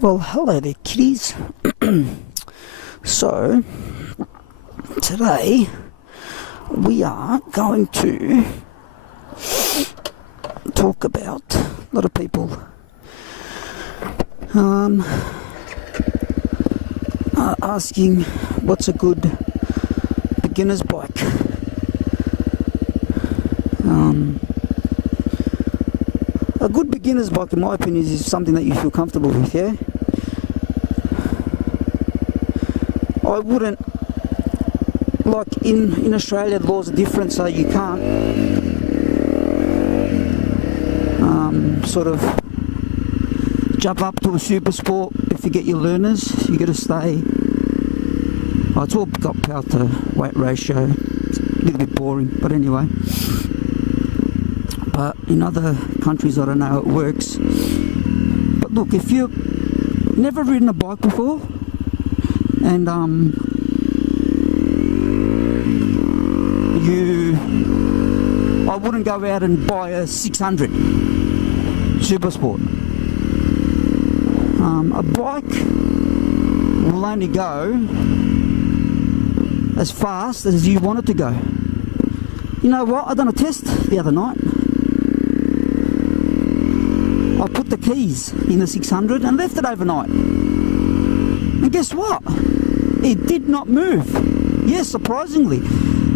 Well, hello there, kiddies. So, today we are going to talk about a lot of people are asking what's a good beginner's bike. A good beginner's bike, in my opinion, is something that you feel comfortable with, yeah? I wouldn't, like in Australia, the laws are different, so you can't sort of jump up to a super sport if you get your learners. You got to stay. Oh, it's all got power to weight ratio. It's a little bit boring, but anyway. But in other countries, I don't know how it works. But look, if you've never ridden a bike before, and I wouldn't go out and buy a 600 Super Sport. A bike will only go as fast as you want it to go. You know what? I done a test the other night. I put the keys in the 600 and left it overnight. And guess what? It did not move. Yes, surprisingly.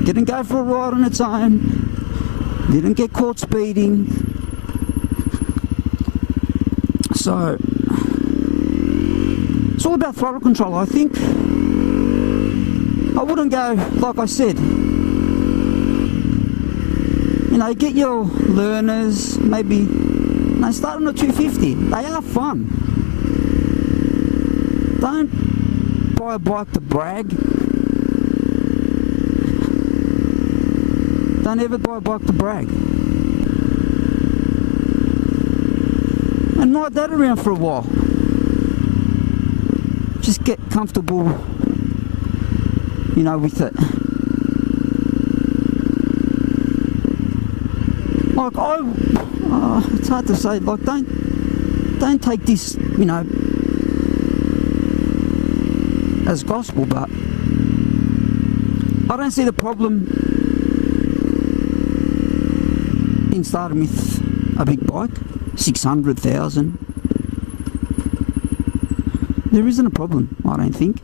Didn't go for a ride on its own. Didn't get caught speeding. So, it's all about throttle control, I think. I wouldn't go, like I said, you know, get your learners, maybe, start on a 250. They are fun. Don't buy a bike to brag. Don't ever buy a bike to brag. And ride that around for a while. Just get comfortable, you know, with it. Like it's hard to say. Like don't take this, you know, as gospel, but I don't see the problem in starting with a big bike, 600,000. There isn't a problem, I don't think,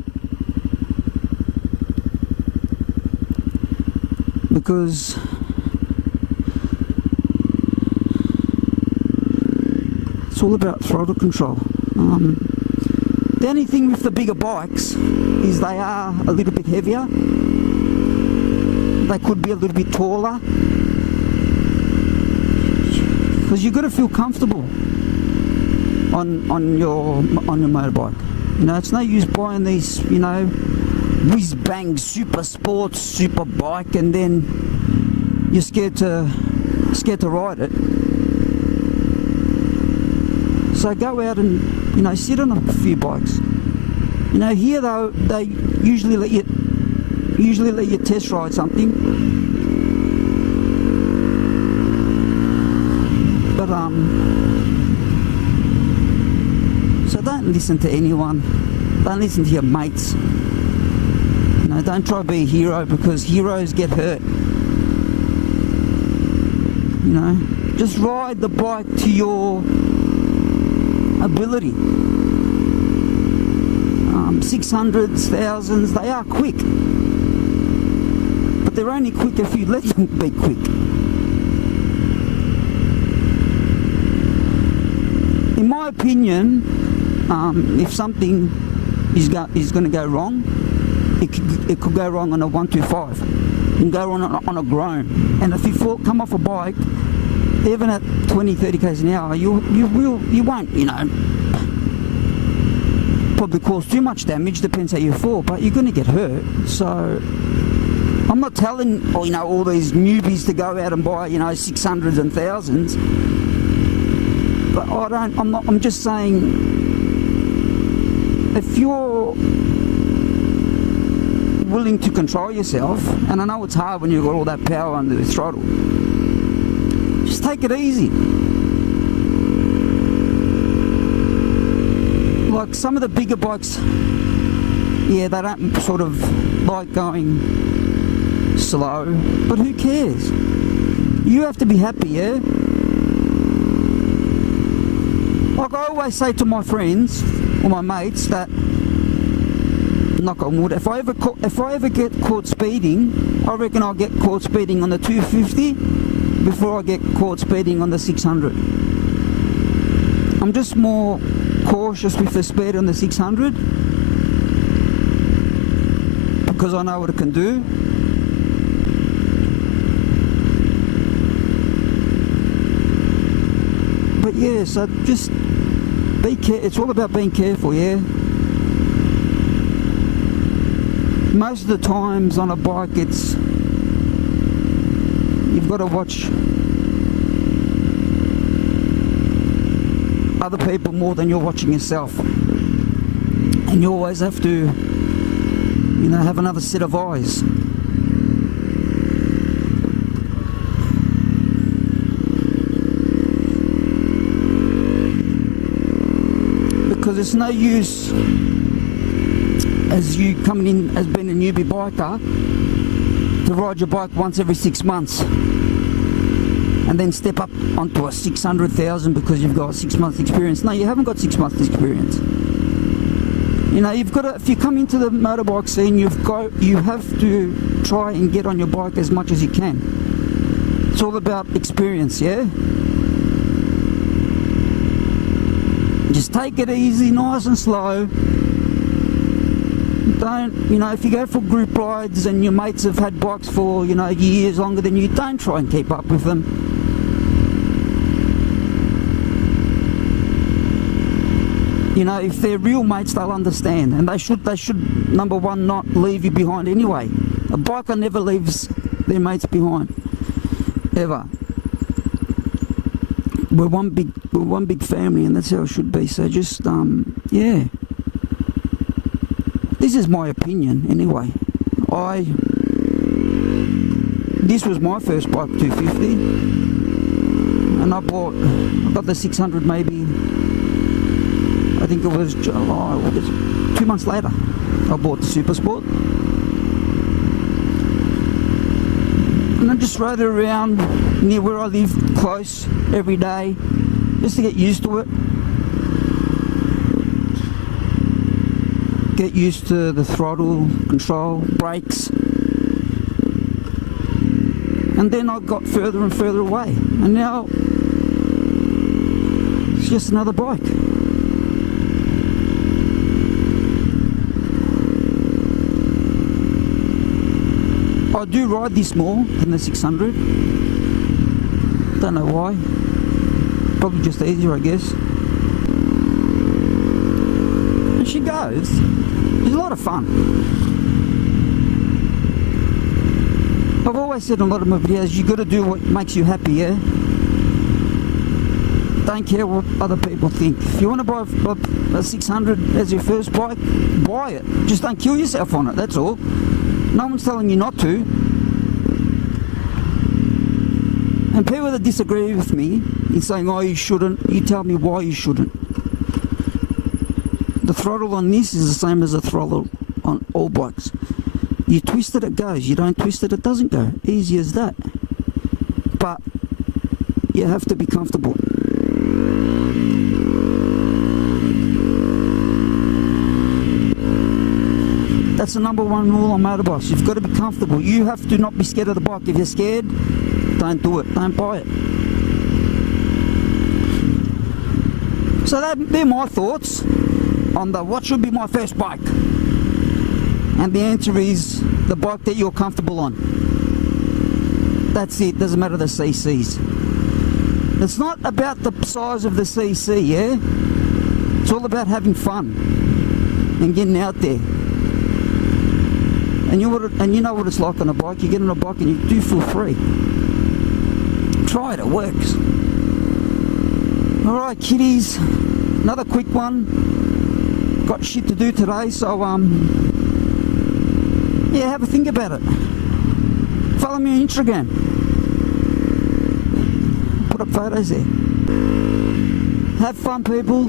because it's all about throttle control. The only thing with the bigger bikes is they are a little bit heavier. They could be a little bit taller. Because you've got to feel comfortable on your motorbike. You know, it's no use buying these, you know, whiz bang super sports super bike and then you're scared to ride it. So go out and, you know, sit on a few bikes. You know, here though, they usually let you test ride something. But so don't listen to anyone. Don't listen to your mates. You know, don't try to be a hero, because heroes get hurt. You know, just ride the bike to your ability. 600s, thousands, they are quick, but they're only quick if you let them be quick. In my opinion, if something is going to go wrong, it could go wrong on a 125. It can go wrong on a grown, and if you come off a bike, even at 20, 30 k's an hour, you won't, you know, probably cause too much damage. Depends how you fall, but you're going to get hurt. So I'm not telling, you know, all these newbies to go out and buy, you know, 600s and thousands. But I'm just saying, if you're willing to control yourself, and I know it's hard when you've got all that power under the throttle, just take it easy. Like, like some of the bigger bikes, yeah, they don't sort of like going slow, but who cares? You have to be happy, yeah? Like I always say to my friends or my mates that, knock on wood, if I ever get caught speeding, I reckon I'll get caught speeding on the 250 before I get caught speeding on the 600. I'm just more cautious with the speed on the 600 because I know what it can do. But yeah, so just be careful. It's all about being careful, yeah? Most of the times on a bike, you've got to watch other people more than you're watching yourself. And you always have to, have another set of eyes. Because it's no use as you coming in as being a newbie biker to ride your bike once every 6 months and then step up onto a 600,000 because you've got 6 months experience. No, you haven't got 6 months experience. You've got to, if you come into the motorbike scene, you have to try and get on your bike as much as you can. It's all about experience, yeah? Just take it easy, nice and slow. Don't, if you go for group rides and your mates have had bikes for, years longer than you, don't try and keep up with them. If they're real mates, they'll understand, and they should, number one, not leave you behind anyway. A biker never leaves their mates behind, ever. We're one big family, and that's how it should be. So just, yeah. This is my opinion, anyway. This was my first bike, 250, and I got the 600 maybe. I think it was July, August, 2 months later. I bought the Super Sport, and I just rode it around near where I live, close, every day, just to get used to it. Get used to the throttle, control, brakes. And then I got further and further away. And now it's just another bike. I do ride this more than the 600. Don't know why. Probably just easier, I guess. And she goes. It's a lot of fun. I've always said in a lot of my videos, you got to do what makes you happy, yeah? Don't care what other people think. If you want to buy a 600 as your first bike, buy it. Just don't kill yourself on it, that's all. No one's telling you not to. And people that disagree with me in saying, oh, you shouldn't, you tell me why you shouldn't. The throttle on this is the same as the throttle on all bikes. You twist it, it goes. You don't twist it, it doesn't go. Easy as that. But you have to be comfortable. That's the number one rule on motorbikes. You've got to be comfortable. You have to not be scared of the bike. If you're scared, don't do it. Don't buy it. So they're my thoughts on what should be my first bike. And the answer is the bike that you're comfortable on. That's it. Doesn't matter the CCs. It's not about the size of the CC, yeah? It's all about having fun and getting out there. And you know what it's like on a bike. You get on a bike and you do feel free. Try it, it works. Alright kiddies, another quick one. Got shit to do today, so yeah, have a think about it. Follow me on Instagram. Put up photos there. Have fun, people.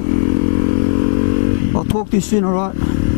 I'll talk to you soon, alright?